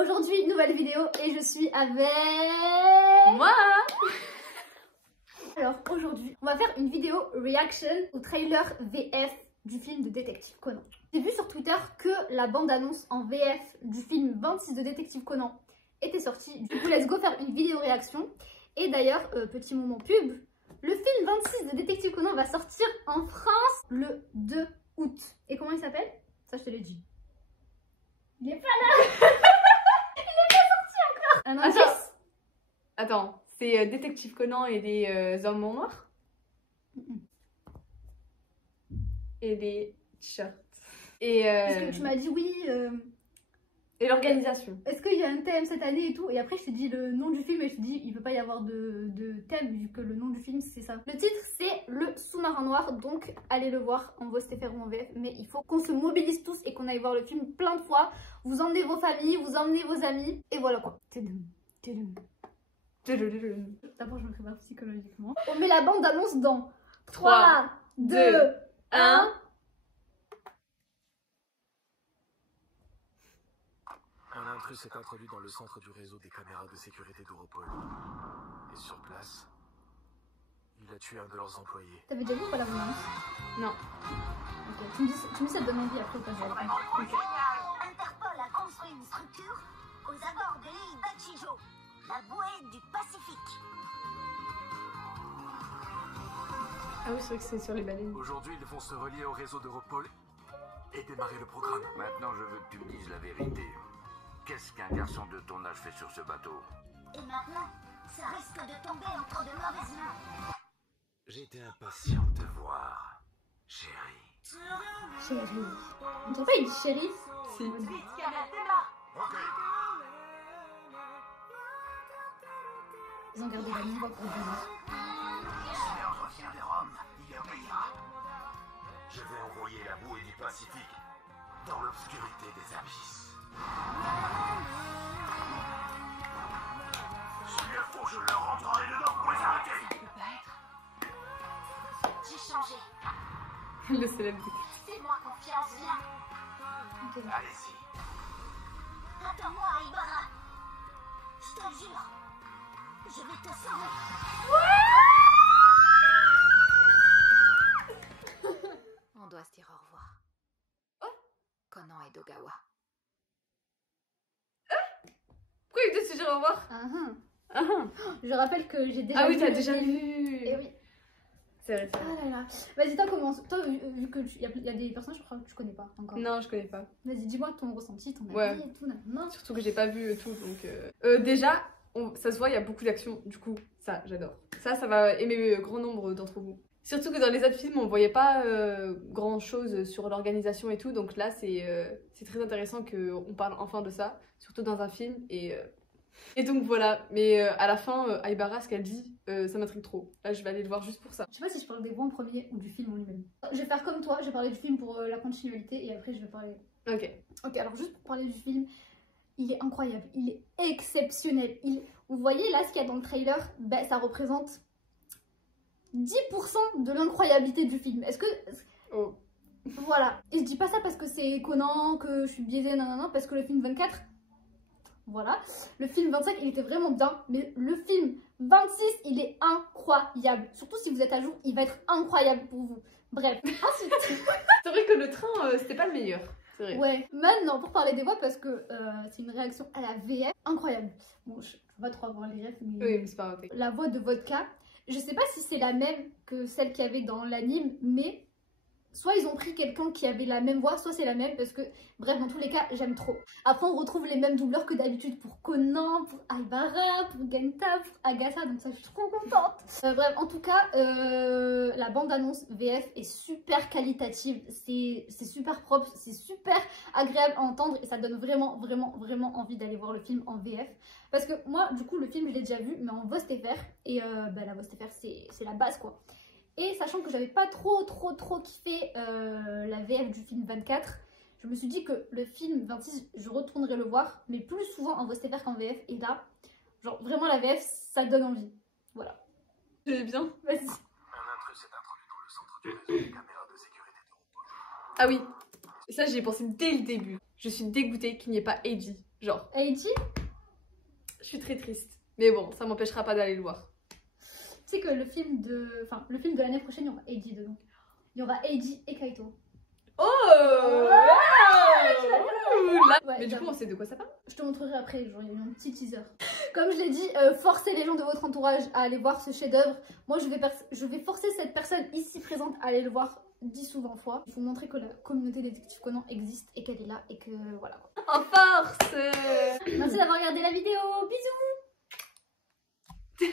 Aujourd'hui, nouvelle vidéo et je suis avec... moi. Alors aujourd'hui, on va faire une vidéo reaction au trailer VF du film de Détective Conan. J'ai vu sur Twitter que la bande-annonce en VF du film 26 de Détective Conan était sortie. Du coup, let's go faire une vidéo réaction. Et d'ailleurs, petit moment pub, le film 26 de Détective Conan va sortir en France le 2 août. Et comment il s'appelle? Ça, je te l'ai dit. Il est pas là. Il est pas sorti encore. Un indice. Attends, c'est Détective Conan et des hommes en noir et des t-shirts. Et Parce que tu m'as dit oui. Et l'organisation. Est-ce qu'il y a un thème cette année et tout? Et après, je t'ai dit le nom du film et je t'ai dit il peut pas y avoir de thème vu que le nom du film c'est ça. Le titre c'est Le Sous-marin noir, donc allez le voir en VOSTFR ou en VF. Mais il faut qu'on se mobilise tous et qu'on aille voir le film plein de fois. Vous emmenez vos familles, vous emmenez vos amis et voilà quoi. D'abord, je me prépare psychologiquement. On met la bande annonce dans 3, 2, 1. Un intrus s'est introduit dans le centre du réseau des caméras de sécurité d'Europol. Et sur place, il a tué un de leurs employés. T'avais déjà vu quoi la bande annonce? Non. Ok, tu me dis ça te donne envie après ou pas? Interpol a construit une structure aux abords de l'île d'Achijo, la bouée du Pacifique. Ah oui, c'est vrai que c'est sur les baleines. Aujourd'hui, ils vont se relier au réseau d'Europol et démarrer le programme. Maintenant, je veux que tu me dises la vérité. Qu'est-ce qu'un garçon de ton âge fait sur ce bateau? Et maintenant, ça risque de tomber entre de mauvaises mains. J'étais impatient de te voir, chérie. Chérie. On dirait pas une chérie? Si. Vite, Kamel, démarre. Ils ont gardé la même voix pour le film. Si l'ordre vient de Rome, il obéira. Je vais envoyer la bouée du Pacifique dans l'obscurité des abysses. S'il le faut, je leur rentrerai dedans pour les arrêter. J'ai changé. Le célèbre détective. Fais-moi confiance, viens. Allez-y. Attends-moi à Ibarra. Je te jure. Je vais te sauver. On doit se dire au revoir. Conan et Dogawa. Pourquoi il doit se dire au revoir? Je rappelle que j'ai déjà vu. Ah oui, t'as le déjà film. vu. Et oui. C'est vrai, c'est Ah vrai. là là. Vas-y, toi commence. Toi, vu que y a des personnages je crois que tu connais pas encore. Non, je connais pas. Vas-y, dis-moi ton ressenti, ton avis Ouais. et tout. Non. Surtout que j'ai pas vu tout, donc... Déjà, ça se voit, il y a beaucoup d'action, du coup, ça, j'adore. Ça va aimer grand nombre d'entre vous. Surtout que dans les autres films, on voyait pas grand chose sur l'organisation et tout, donc là, c'est très intéressant qu'on parle enfin de ça, surtout dans un film, et donc voilà. Mais à la fin, Aibara, ce qu'elle dit, ça m'intrigue trop. Là, je vais aller le voir juste pour ça. Je sais pas si je parle des voix en premier ou du film en lui-même. Je vais faire comme toi, je vais parler du film pour la continuité et après je vais parler... Ok. Ok, alors juste pour parler du film, il est incroyable, il est exceptionnel. Vous voyez là ce qu'il y a dans le trailer, ben, ça représente 10% de l'incroyabilité du film. Est-ce que... Oh. Voilà. Et je dis pas ça parce que c'est Conan, que je suis biaisée, non, parce que le film 24... Voilà. Le film 25, il était vraiment bien, mais le film 26, il est incroyable. Surtout si vous êtes à jour, il va être incroyable pour vous. Bref, ensuite... C'est vrai que le train, c'était pas le meilleur. C'est vrai. Ouais, maintenant pour parler des voix parce que c'est une réaction à la VF incroyable. Bon, je peux pas trop avoir les refs, mais Oui, mais c'est pas grave. la voix de Vodka, je sais pas si c'est la même que celle qu'il y avait dans l'anime, mais soit ils ont pris quelqu'un qui avait la même voix, soit c'est la même parce que, bref, dans tous les cas, j'aime trop. Après, on retrouve les mêmes doubleurs que d'habitude pour Conan, pour Aibara, pour Genta, pour Agatha, donc ça, je suis trop contente. Bref, en tout cas, la bande-annonce VF est super qualitative, c'est super propre, c'est super agréable à entendre et ça donne vraiment, vraiment, vraiment envie d'aller voir le film en VF. Parce que moi, du coup, le film, je l'ai déjà vu, mais en VOSTFR, et bah, la VOSTFR, c'est la base, quoi. Et sachant que j'avais pas trop kiffé la VF du film 24, je me suis dit que le film 26, je retournerai le voir, mais plus souvent en VOSTFR qu'en VF. Et là, genre vraiment la VF, ça donne envie. Voilà. C'est bien. Vas-y. Un intrus s'est introduit dans le centre du réseau des caméras de sécurité d'Europol. Ah oui, ça j'y ai pensé dès le début. Je suis dégoûtée qu'il n'y ait pas Eiji Genre, Eiji, je suis très triste. Mais bon, ça m'empêchera pas d'aller le voir. tu sais que le film de l'année prochaine, il y aura Eiji dedans. Il y aura Eiji et Kaito. Oh Ouais, mais du j'avoue. coup, on sait de quoi ça parle. Je te montrerai après, genre il y a eu un petit teaser. Comme je l'ai dit, forcez les gens de votre entourage à aller voir ce chef-d'œuvre. Moi, je vais forcer cette personne ici présente à aller le voir 10 ou 20 fois. Il faut montrer que la communauté des détectives Conan existe et qu'elle est là et que voilà. En force Merci d'avoir regardé la vidéo, bisous.